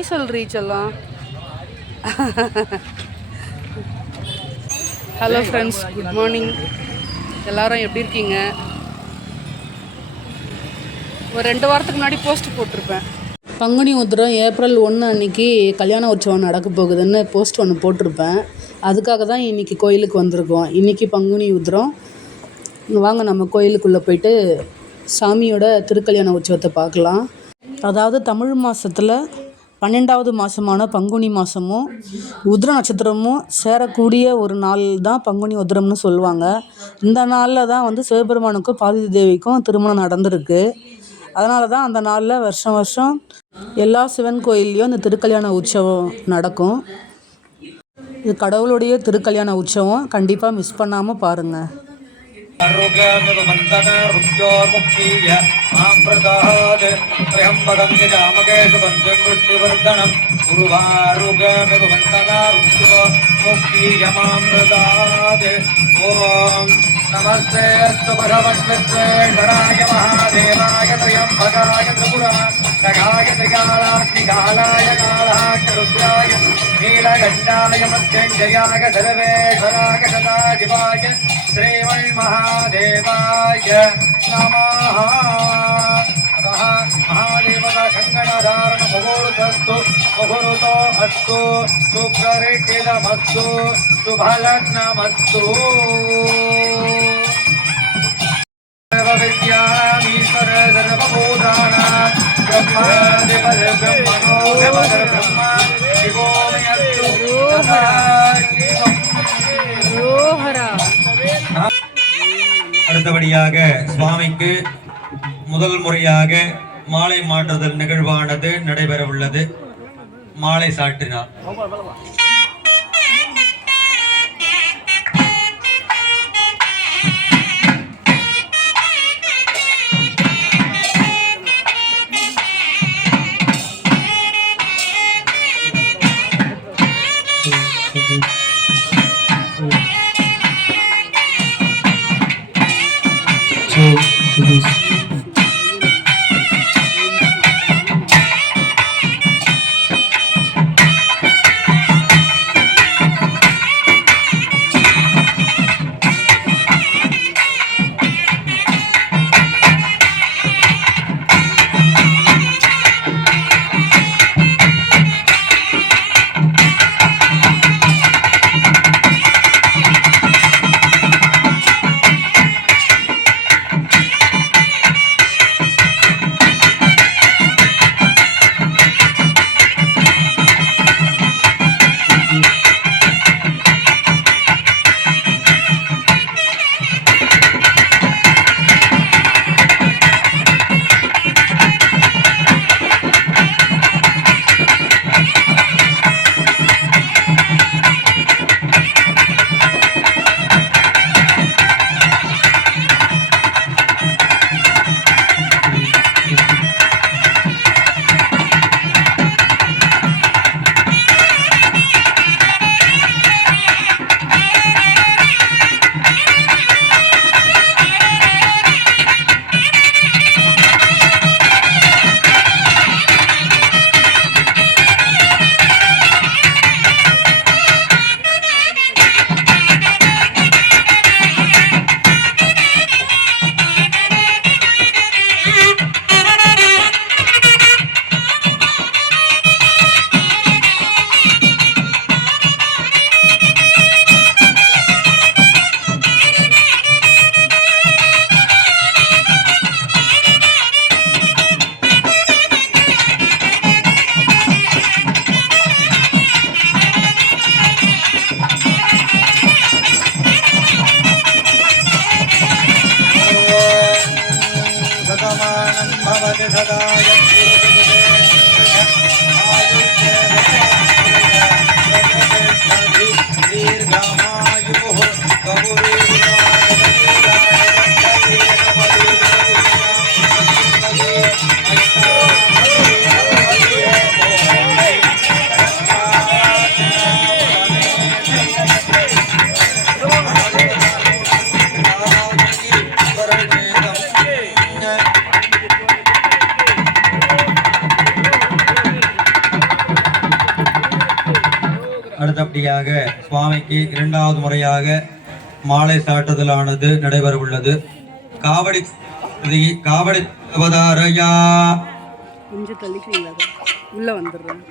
Hi சொல்றீ செல்லம். Hello friends, good morning. எல்லாரும் எப்படி இருக்கீங்க? ஒரு 2 வாரத்துக்கு முன்னாடி போஸ்ட் போட்டிருப்பேன். பங்குனி உத்திரம் ஏப்ரல் 1 அன்னைக்கு கல்யாண உற்சவம் நடக்க போகுதுன்னு போஸ்ட் ஒன்று போட்டிருப்பேன். அதுக்காக தான் இன்றைக்கி கோயிலுக்கு வந்திருக்கோம். இன்றைக்கி பங்குனி உத்திரம். வாங்க நம்ம கோயிலுக்குள்ளே போயிட்டு சாமியோட திருக்கல்யாண உற்சவத்தை பார்க்கலாம். அதாவது தமிழ் மாதத்தில் 12வது மாதமான பங்குனி மாதமும் உத்திர நட்சத்திரமும் சேரக்கூடிய ஒரு நாள் தான் பங்குனி உத்திரம்னு சொல்லுவாங்க. இந்த நாளில் தான் சிவபெருமானுக்கும் பார்வதி தேவிக்கும் திருமணம் நடந்திருக்கு. அதனால தான் அந்த நாளில் வருஷம் வருஷம் எல்லா சிவன் கோயில்லையும் இந்த திருக்கல்யாண உற்சவம் நடக்கும். இது கடவுளுடைய திருக்கல்யாண உற்சவம். கண்டிப்பாக மிஸ் பண்ணாமல் பாருங்கள். नमस्ते अस्तु भगवन्विश्वेश्वराय महादेवाय त्र्यम्बकाय त्रिपुरान्तकाय त्रिकालाग्निकालाय कालाग्निरुद्राय नीलकण्ठाय मृत्युञ्जयाय सर्वेश्वराय सदाशिवाय श्रीमन्महादेवाय नमः। अतः महादेवता कङ्कणधारण मुहूर्तस्तु मुहूर्तो अस्तु शुभरिकिलमस्तु शुभलग्नमस्तु। विद्यामीश्वर सर्वभूतानां ब्रह्मादिपरब्रह्मणो ब्रह्म शिवो அடுத்தபடியாக சுவாமிக்கு முதல் முறையாக மாலை மாற்றுதல் நிகழ்வானது நடைபெற உள்ளது. மாலை சாற்றினார். அடுத்தபடியாக சுவாமிக்கு இரண்டாவது முறையாக மாலை சாட்டுதலானது நடைபெற உள்ளது. காவடி காவடி அவதாரையா கொஞ்சம் தள்ளிக்கிறீங்களா? உள்ள வந்துடுறேன்.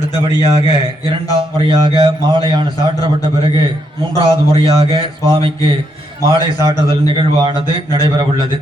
அடுத்தபடியாக இரண்டாவது முறையாக மாலையான சாற்றப்பட்ட பிறகு மூன்றாவது முறையாக சுவாமிக்கு மாலை சாற்றுதல் நிகழ்வானது நடைபெற உள்ளது.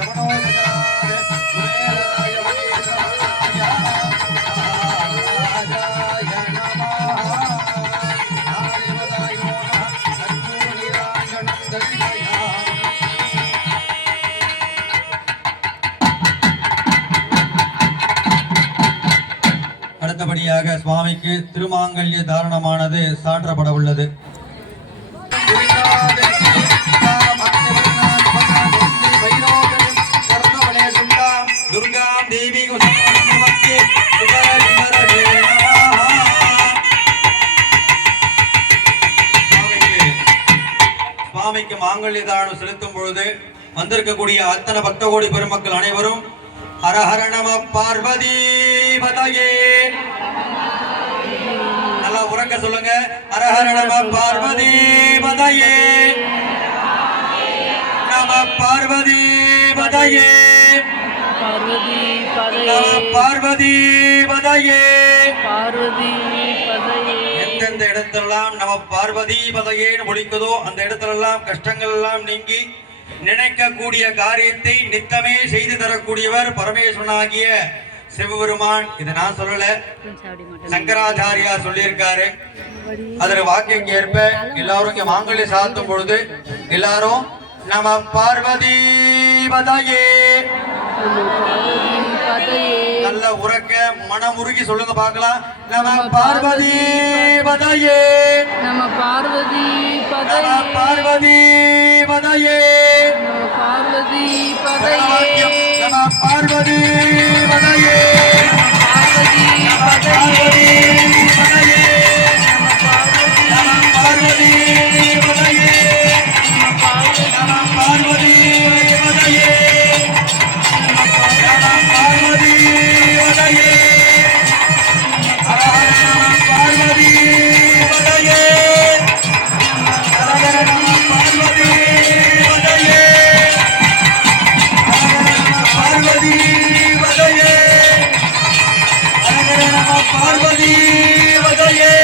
Ramanuja சுவாமிக்கு திருமாங்கல்ய தாரணமானது சாற்றப்பட உள்ளது. சுவாமிக்கு மாங்கல்ய தாரணம் செலுத்தும் பொழுது வந்திருக்கக்கூடிய அத்தனை பக்த கோடி பெருமக்கள் அனைவரும் ஹரஹர நம பார்வதி பதயே, நல்லா உறக்க சொல்லுங்க. ஹரஹர நம பார்வதி பதயே, நம பார்வதி பதயே, பார்வதி பார்வதி பதயே, பார்வதி பதையே. எந்தெந்த இடத்தெல்லாம் நம்ம பார்வதி பதையேன்னு ஒழிக்குதோ அந்த இடத்திலெல்லாம் கஷ்டங்கள் எல்லாம் நீங்கி நினைக்கக்கூடிய காரியத்தை நித்தமே செய்து தரக்கூடியவர் பரமேஸ்வரனாகிய சிவபெருமான். இதை நான் சொல்லல, சங்கராச்சாரியார் சொல்லியிருக்காரு. அதற்கு வாக்கியக்கு ஏற்ப எல்லாரும் இங்க மாங்கல்ய சாத்தும் பொழுது எல்லாரும் நம பார்வதி பதையே நல்ல உறக்க மனமுருகி சொல்லுங்க பார்க்கலாம். நம பார்வதி பதையே, நம பார்வதி பதையே, நம பார்வதி பதையே, நம பார்வதி பதையே, நம பார்வதி பதையே, பார்வதி நம பதையே, பார்வதி பதையே, நம பார்வதி பதையே, நம பார்வதி பதையே, நம பார்வதி பதையே, ஹர ஹர நம பார்வதி பதையே, ஹர ஹர நம பார்வதி பதையே, ஹர ஹர நம பார்வதி பதையே, ஹர ஹர நம பார்வதி பதையே.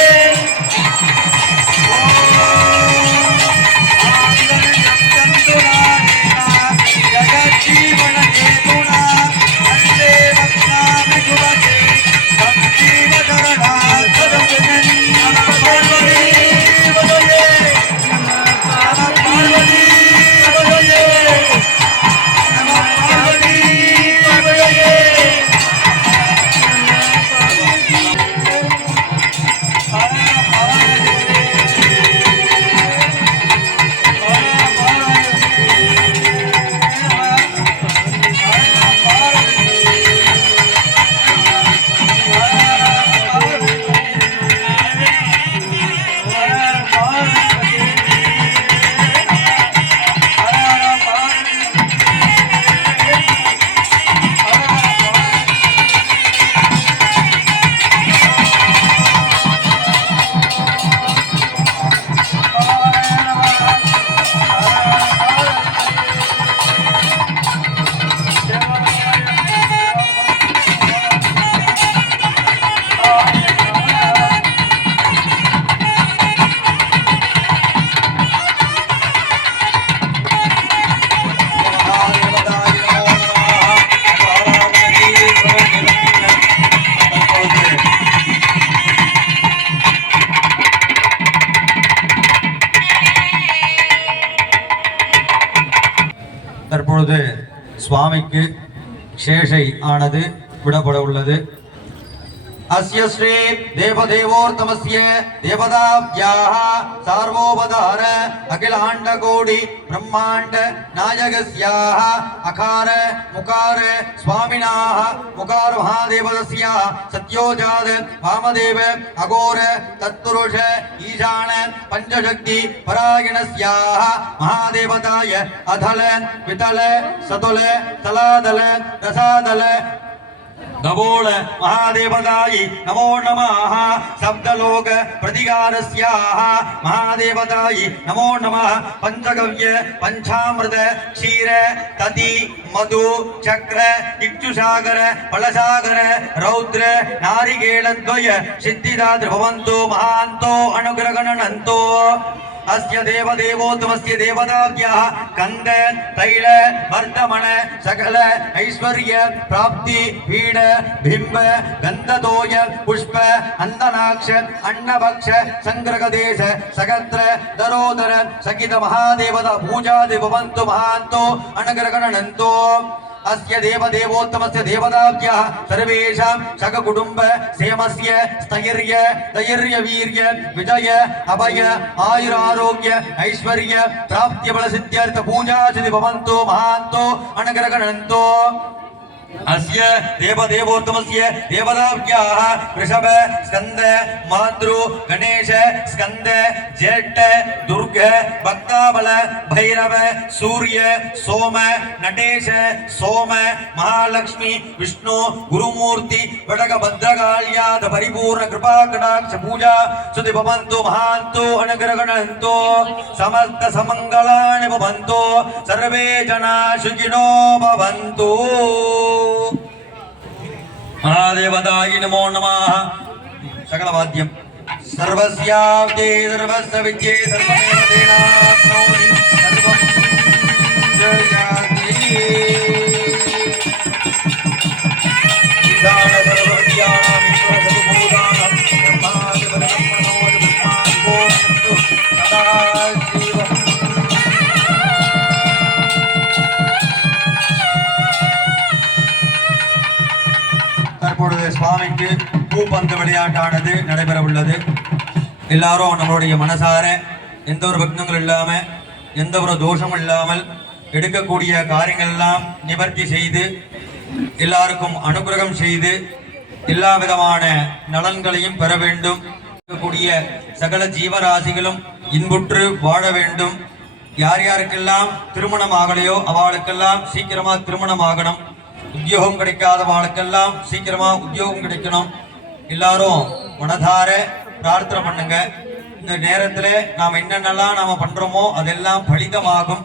தற்பொழுது சுவாமிக்கு சேஷை ஆனது விடப்பட உள்ளது. அஸ்ய ஸ்ரீ தேவதேவோர்த்தமஸ்ய தேவதாப்யாஹ சார்வோபதார அகிலாண்ட கோடி பிரம்மாண்ட நாயகஸ்யாஹ அகார முகார சுவாமினாஹ முகார மகாதேவதஸ்யாஹ சத்யோஜாத வாமதேவ அகோர தத்புருஷ ஈசான பஞ்சசக்தி பராயணஸ்யாஹ மகாதேவதாய அதல விதல சதுல தலாதல ரசாதல नमोल महादेवतायै नमो नमः शब्दलोक प्रतिकारस्याः महादेवतायै नमो नमः पंचगव्य पंचामृत क्षीर तदि मधु चक्र इक्षुसागर फलसागर रौद्र नारिकेलद्वय सिद्धिदात्र भवन्तु महान्तो अनुग्रहणन्तो अस्य देवदेवोत्तमस्य देवताभ्यः कंद तैल वर्धमन सकल ऐश्वर्य प्राप्ति पीड बिंब गंधदोय पुष्प अंदनाक्ष अन्नभक्ष संग्रहदेश सकत्र दरोदर सकित महादेवता पूजा देववन्तु महान्तो अनुग्रहणन्तो अस्य देवदेवोत्तमस्य देवताभ्यः सर्वेषां सककुटुम्ब क्षेमस्य स्थैर्य धैर्यवीर्य विजय अभय आयुरारोग्य ऐश्वर्य प्राप्त्य बलसिद्ध्यर्थ पूजा सिद्धि भवन्तु महान्तो अनगरगणन्तो अस्य देवदेवोत्तमस्य देवताभ्याः वृषभ स्कंद मातृ गणेश स्कंद ज्येष्ठ दुर्ग भक्ताबल भैरव सूर्य सोम नटेश सोम महालक्ष्मी विष्णु गुरुमूर्ति वडक भद्रकाल्याद परिपूर्ण कृपा कटाक्ष पूजा सुधि भवन्तु महान्तु अनुग्रहणन्तु समस्त समंगलानि भवन्तु सर्वे जना सुखिनो भवन्तु। महादेवताय नमो नमः। सकलवाद्यं सर्वस्यावते सर्वस्य विद्ये सर्वमेव तेनाप्नोति सर्वं जयाति। विधान सर्वविद्यानां ईश्वरसर्वभूतानां ब्रह्मादिपरब्रह्मणोऽधिब्रह्मादिको सदाशिवम्। தற்பொழுது சுவாமிக்கு பூப்பந்து விளையாட்டானது நடைபெற உள்ளது. எல்லாரும் நம்மளுடைய மனசார எந்த ஒரு விக்னங்கள் இல்லாம எந்த ஒரு தோஷமும் இல்லாமல் எடுக்கக்கூடிய காரியங்கள் எல்லாம் நிவர்த்தி செய்து எல்லாருக்கும் அனுகிரகம் செய்து எல்லா விதமான நலன்களையும் பெற வேண்டும். இருக்கக்கூடிய சகல ஜீவராசிகளும் இன்புற்று வாழ வேண்டும். யார் யாருக்கெல்லாம் திருமணம் ஆகலையோ அவளுக்கெல்லாம் சீக்கிரமா திருமணம் ஆகணும். உத்தியோகம் கிடைக்காத வாழ்க்கெல்லாம் சீக்கிரமா உத்தியோகம் கிடைக்கணும். எல்லாரும் மனதார பிரார்த்தனை பண்ணுங்க. இந்த நேரத்துல நாம என்னென்னலாம் நாம பண்றோமோ அதெல்லாம் பலிதமாகும்.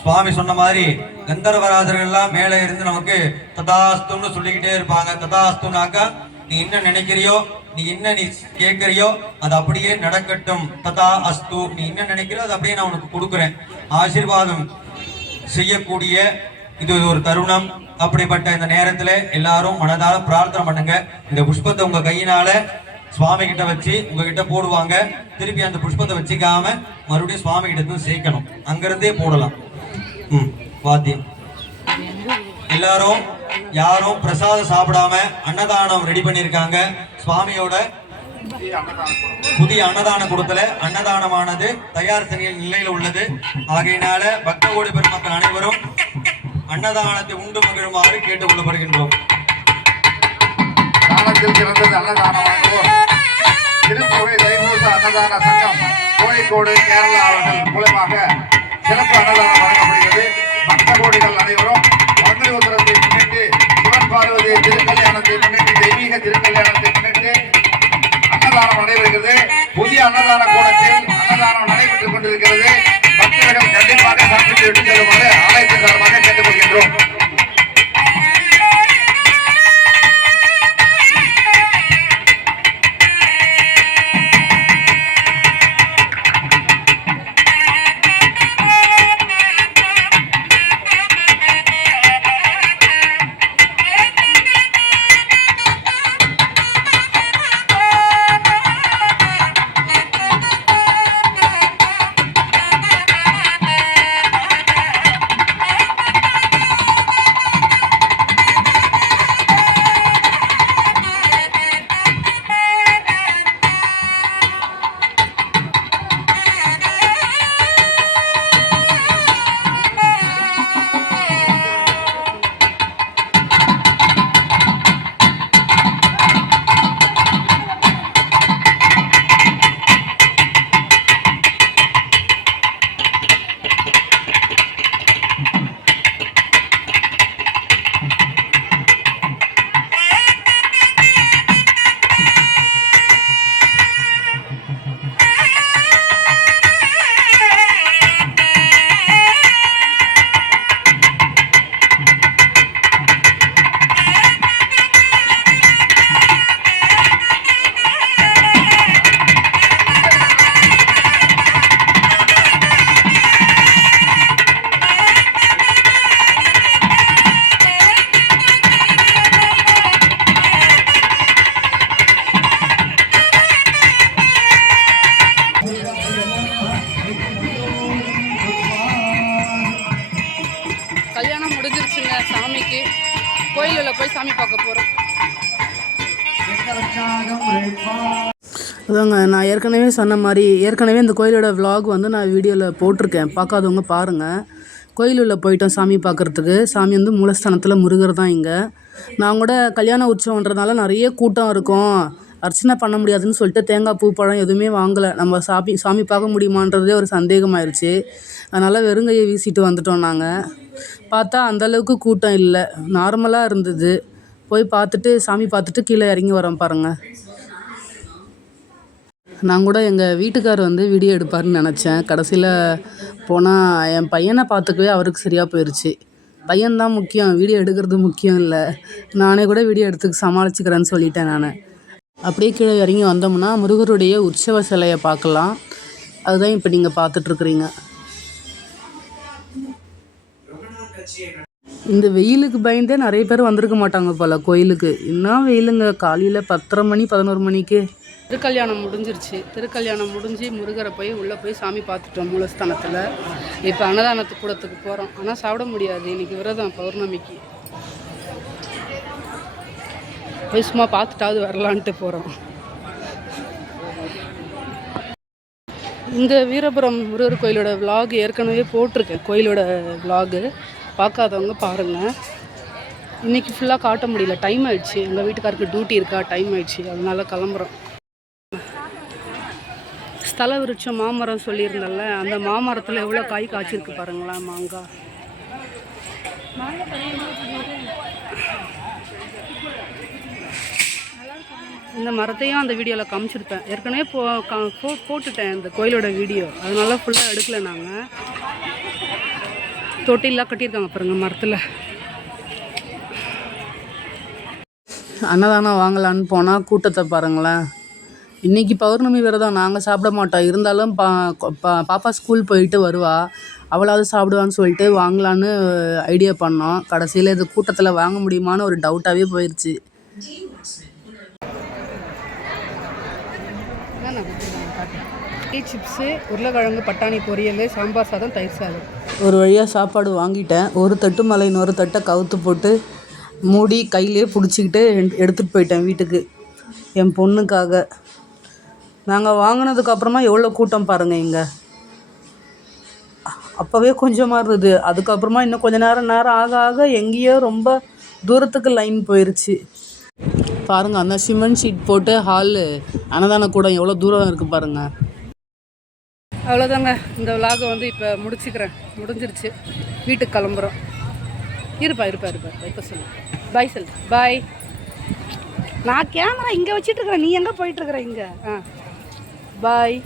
சுவாமி சொன்ன மாதிரி கந்தர்வராஜர்கள் எல்லாம் மேலே இருந்து நமக்கு ததாஸ்துன்னு சொல்லிக்கிட்டே இருப்பாங்க. ததாஸ்துனாக்கா நீ என்ன நினைக்கிறியோ நீ என்ன நீ கேட்கறியோ அது அப்படியே நடக்கட்டும். ததா அஸ்து நீ என்ன நினைக்கிறியோ அது அப்படியே நான் உனக்கு கொடுக்குறேன். ஆசீர்வாதம் செய்யக்கூடிய இது ஒரு தருணம். அப்படிப்பட்ட இந்த நேரத்துல எல்லாரும் மனதால பிரார்த்தனை பண்ணுங்க. இந்த புஷ்பத்தை உங்க கையினால சுவாமி கிட்ட வச்சு உங்ககிட்ட போடுவாங்க. திருப்பி அந்த புஷ்பத்தை வச்சுக்காம மறுபடியும் சுவாமி கிட்ட சேர்க்கணும். அங்கிருந்தே போடலாம். வாத்தியம். எல்லாரும் யாரும் பிரசாதம் சாப்பிடாம அன்னதானம் ரெடி பண்ணிருக்காங்க. சுவாமியோட புதிய அன்னதான கூடத்துல அன்னதானமானது தயார் செய்ய நிலையில உள்ளது. ஆகையினால பக்த கோடி பெருமக்கள் அனைவரும் அன்னதானத்தை உண்டு மகிழுமாறு கேட்டுக் கொள்ளப்படுகின்றோம். தானத்தில் சிறந்தது அன்னதானம் வாங்குவோம். திருப்புகை தைப்பூச அன்னதான சங்கம் கோழிக்கோடு கேரளா அவர்கள் மூலமாக சிறப்பு அன்னதானம் வழங்கப்படுகிறது. பக்த கோடிகள் அனைவரும் பங்குனி உத்திரத்தை முன்னிட்டு சிவன் பார்வதி திருக்கல்யாணத்தை முன்னிட்டு தெய்வீக திருக்கல்யாணத்தை முன்னிட்டு அன்னதானம் நடைபெறுகிறது. புதிய அன்னதான கூடத்தில் அன்னதானம் நடைபெற்றுக் கொண்டிருக்கிறது. பக்தர்கள் கண்டிப்பாக சாப்பிட்டு விட்டு செல்லுமாறு ஆலயத்தின் சார்பாக கேட்டுக்கொள்கின்றோம். சாமி பார்க்க போகிறோம். அதாங்க நான் ஏற்கனவே சொன்ன மாதிரி இந்த கோயிலோட vlog வந்து நான் வீடியோவில் போட்டிருக்கேன். பார்க்காதவங்க பாருங்கள். கோயில் உள்ள போயிட்டோம் சாமி பார்க்குறதுக்கு. சாமி வந்து மூலஸ்தானத்தில் முருகர் தான் இங்கே. நான் கூட கல்யாண உற்சவன்றதுனால நிறைய கூட்டம் இருக்கும், அர்ச்சனை பண்ண முடியாதுன்னு சொல்லிட்டு தேங்காய் பூ பழம் எதுவுமே வாங்கலை. நம்ம சாமி பார்க்க முடியுமான்றதே ஒரு சந்தேகமாயிருச்சு. அதனால் வெறுங்கையை வீசிட்டு வந்துட்டோம். நாங்கள் பார்த்தா அந்தளவுக்கு கூட்டம் இல்லை, நார்மலாக இருந்தது. போய் பார்த்துட்டு சாமி பார்த்துட்டு கீழே இறங்கி வரோம் பாருங்கள். நான் கூட எங்கள் வீட்டுக்கார் வந்து வீடியோ எடுப்பார்னு நினச்சேன். கடைசியில் போனால் என் பையனை பார்த்துக்கவே அவருக்கு சரியாக போயிடுச்சு. பையன்தான் முக்கியம், வீடியோ எடுக்கிறது முக்கியம் இல்லை. நானே கூட வீடியோ எடுத்துக்க சமாளிச்சுக்கிறேன்னு சொல்லிட்டேன் நான். அப்படியே கீழே இறங்கி வந்தோம்னா முருகருடைய உற்சவ சிலையை பார்க்கலாம். அதுதான் இப்போ நீங்கள் பார்த்துட்ருக்குறீங்க. இந்த வெயிலுக்கு பயந்தே நிறைய பேர் வந்திருக்க மாட்டாங்க போல் கோயிலுக்கு. என்ன வெயிலுங்க, காலையில் 10:30 மணி 11 மணிக்கு திருக்கல்யாணம் முடிஞ்சிருச்சு. திருக்கல்யாணம் முடிஞ்சு முருகரை போய் உள்ளே போய் சாமி பார்த்துட்டோம் மூலஸ்தானத்தில். இப்போ அன்னதானத்துக்கு கூடத்துக்கு போகிறோம். ஆனால் சாப்பிட முடியாது, இன்றைக்கி விரதம் பௌர்ணமிக்கு. போய் சும்மா பார்த்துட்டாவது வரலான்ட்டு போகிறோம். இந்த வீரபுரம் முருகர் கோயிலோட vlog ஏற்கனவே போட்டிருக்கேன். கோயிலோட vlog பார்க்காதவங்க பாருங்கள். இன்றைக்கி ஃபுல்லாக காட்ட முடியல, டைம் ஆயிடுச்சு. எங்கள் வீட்டுக்காருக்கு டியூட்டி இருக்கா, டைம் ஆயிடுச்சு, அதனால கிளம்புறோம். ஸ்தல விருட்சம் மாமரம் சொல்லியிருந்தேன்ல, அந்த மாமரத்தில் எவ்வளோ காய் காய்ச்சிருக்கு பாருங்களா, மாங்காய். இந்த மரத்தையும் அந்த வீடியோவில் காமிச்சிருப்பேன். ஏற்கனவே போட்டுட்டேன் இந்த கோயிலோட வீடியோ, அதனால ஃபுல்லாக எடுக்கலை. நாங்கள் தொட்டிலாம் கட்டியிருக்காங்க பாருங்கள் மரத்தில். அன்னதானம் வாங்கலான்னு போனால் கூட்டத்தை பாருங்களேன். இன்றைக்கி பௌர்ணமி விரதம், நாங்கள் சாப்பிட மாட்டோம். இருந்தாலும் பாப்பா ஸ்கூல் போயிட்டு வருவா, அவளாவது சாப்பிடுவான்னு சொல்லிட்டு வாங்கலான்னு ஐடியா பண்ணோம். கடைசியில் இது கூட்டத்தில் வாங்க முடியுமான்னு ஒரு டவுட்டாகவே போயிடுச்சு. சிப்ஸு, உருளைக்கிழங்கு, பட்டாணி பொரியல், சாம்பார் சாதம், தயிர் சாதம். ஒரு வழியாக சாப்பாடு வாங்கிட்டேன். ஒரு தட்டு மேலே இன்னொரு தட்டை கவுத்து போட்டு மூடி கையிலே பிடிச்சிக்கிட்டு எடுத்துகிட்டு போயிட்டேன் வீட்டுக்கு என் பொண்ணுக்காக. நாங்கள் வாங்கினதுக்கப்புறமா எவ்வளோ கூட்டம் பாருங்கள் இங்கே. அப்போவே கொஞ்சமாக இருந்தது, அதுக்கப்புறமா இன்னும் கொஞ்சம் நேரம் ஆக ஆக எங்கேயோ ரொம்ப தூரத்துக்கு லைன் போயிடுச்சு பாருங்கள். அந்த சிமெண்ட் ஷீட் போட்டு ஹாலு அன்னதான கூடம் எவ்வளோ தூரம் இருக்குது பாருங்கள். அவ்வளோதாங்க, இந்த விலாகை வந்து இப்போ முடிஞ்சிருச்சு. வீட்டுக்கு கிளம்புறோம். இருப்பா இப்போ சொல்லு பாய் சொல்லு. பாய். நான் கேமரா இங்கே வச்சிட்ருக்கிறேன், நீ எங்கே போயிட்டுருக்குற? இங்கே பாய்.